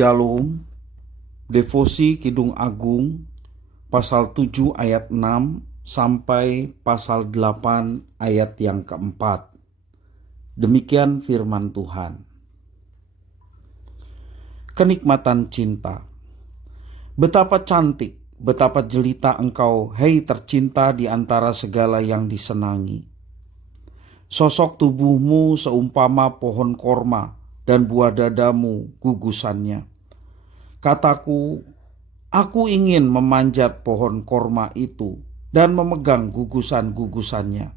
Shalom, Devosi Kidung Agung, pasal 7 ayat 6 sampai pasal 8 ayat yang keempat. Demikian firman Tuhan. Kenikmatan cinta. Betapa cantik, betapa jelita engkau, hei tercinta di antara segala yang disenangi. Sosok tubuhmu seumpama pohon korma, dan buah dadamu gugusannya. Kataku, aku ingin memanjat pohon korma itu dan memegang gugusan-gugusannya.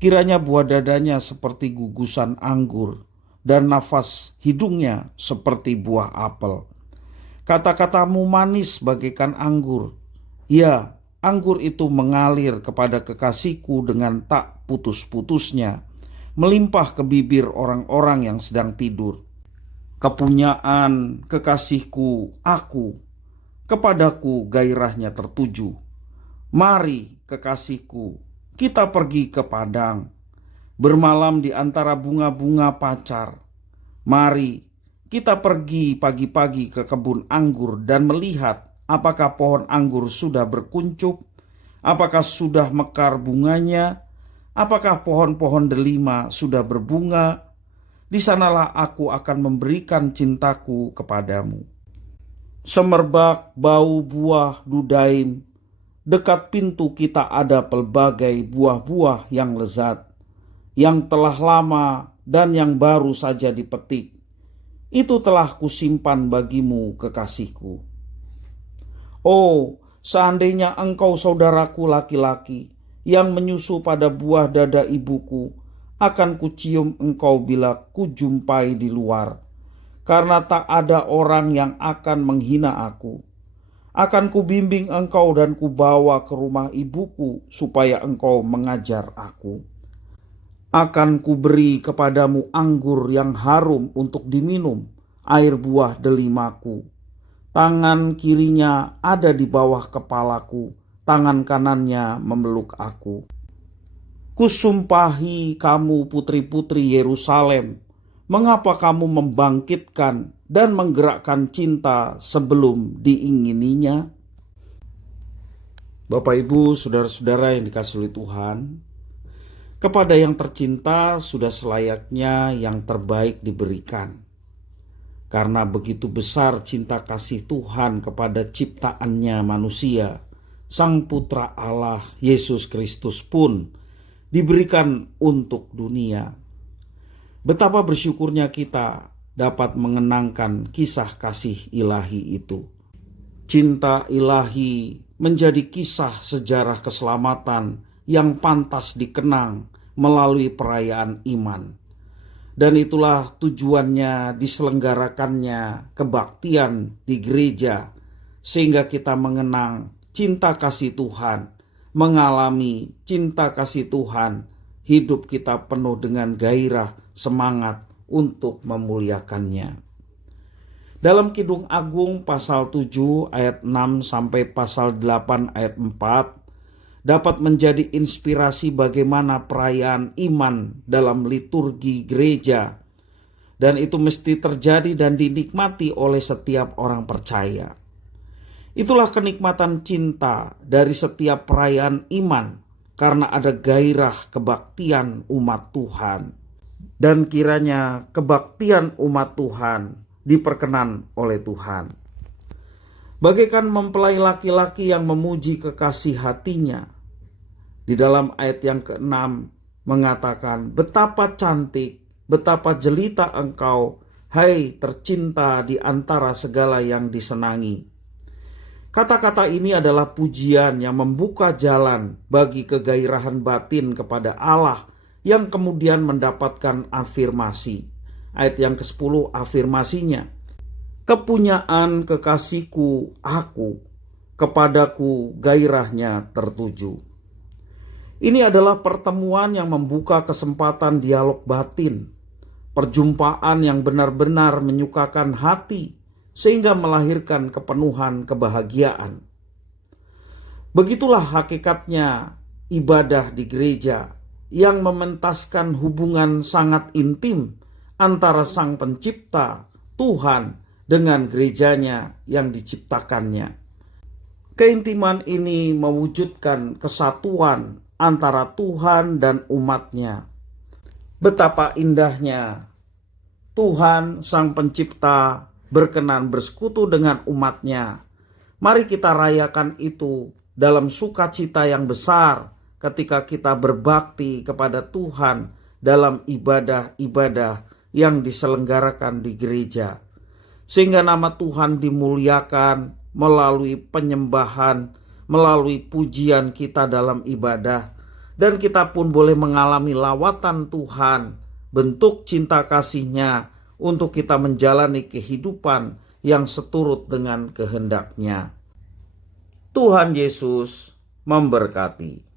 Kiranya buah dadanya seperti gugusan anggur dan nafas hidungnya seperti buah apel. Kata-katamu manis bagaikan anggur. Ya, anggur itu mengalir kepada kekasihku dengan tak putus-putusnya, melimpah ke bibir orang-orang yang sedang tidur. Kepunyaan kekasihku aku, kepadaku gairahnya tertuju. Mari kekasihku, kita pergi ke padang, bermalam di antara bunga-bunga pacar. Mari kita pergi pagi-pagi ke kebun anggur dan melihat apakah pohon anggur sudah berkuncup, apakah sudah mekar bunganya, apakah pohon-pohon delima sudah berbunga. Di sanalah aku akan memberikan cintaku kepadamu. Semerbak bau buah dudaim, dekat pintu kita ada pelbagai buah-buah yang lezat, yang telah lama dan yang baru saja dipetik. Itu telah kusimpan bagimu kekasihku. Oh, seandainya engkau saudaraku laki-laki, yang menyusu pada buah dada ibuku, akan kucium engkau bila kujumpai di luar, karena tak ada orang yang akan menghina aku. Akan kubimbing engkau dan kubawa ke rumah ibuku, supaya engkau mengajar aku. Akan kuberi kepadamu anggur yang harum untuk diminum, air buah delimaku. Tangan kirinya ada di bawah kepalaku, tangan kanannya memeluk aku. Kusumpahi kamu putri-putri Yerusalem, mengapa kamu membangkitkan dan menggerakkan cinta sebelum diingininya? Bapak, Ibu, saudara-saudara yang dikasihi oleh Tuhan, kepada yang tercinta sudah selayaknya yang terbaik diberikan. Karena begitu besar cinta kasih Tuhan kepada ciptaannya manusia, Sang Putra Allah Yesus Kristus pun diberikan untuk dunia. Betapa bersyukurnya kita dapat mengenangkan kisah kasih ilahi itu. Cinta ilahi menjadi kisah sejarah keselamatan yang pantas dikenang melalui perayaan iman. Dan itulah tujuannya diselenggarakannya kebaktian di gereja, sehingga kita mengenang cinta kasih Tuhan, mengalami cinta kasih Tuhan, hidup kita penuh dengan gairah, semangat untuk memuliakannya. Dalam Kidung Agung pasal 7 ayat 6 sampai pasal 8 ayat 4 dapat menjadi inspirasi bagaimana perayaan iman dalam liturgi gereja, dan itu mesti terjadi dan dinikmati oleh setiap orang percaya. Itulah kenikmatan cinta dari setiap perayaan iman, karena ada gairah kebaktian umat Tuhan. Dan kiranya kebaktian umat Tuhan diperkenan oleh Tuhan. Bagaikan mempelai laki-laki yang memuji kekasih hatinya. Di dalam ayat yang ke-6 mengatakan, betapa cantik, betapa jelita engkau, hai tercinta di antara segala yang disenangi. Kata-kata ini adalah pujian yang membuka jalan bagi kegairahan batin kepada Allah yang kemudian mendapatkan afirmasi. Ayat yang ke-10 afirmasinya, kepunyaan kekasihku aku, kepadaku gairahnya tertuju. Ini adalah pertemuan yang membuka kesempatan dialog batin, perjumpaan yang benar-benar menyukakan hati, sehingga melahirkan kepenuhan kebahagiaan. Begitulah hakikatnya ibadah di gereja yang mementaskan hubungan sangat intim antara Sang Pencipta, Tuhan, dengan gerejanya yang diciptakannya. Keintiman ini mewujudkan kesatuan antara Tuhan dan umatnya. Betapa indahnya Tuhan Sang Pencipta berkenan bersekutu dengan umatnya. Mari kita rayakan itu dalam sukacita yang besar ketika kita berbakti kepada Tuhan dalam ibadah-ibadah yang diselenggarakan di gereja. Sehingga nama Tuhan dimuliakan melalui penyembahan, melalui pujian kita dalam ibadah. Dan kita pun boleh mengalami lawatan Tuhan, bentuk cinta kasih-Nya untuk kita menjalani kehidupan yang seturut dengan kehendak-Nya. Tuhan Yesus memberkati.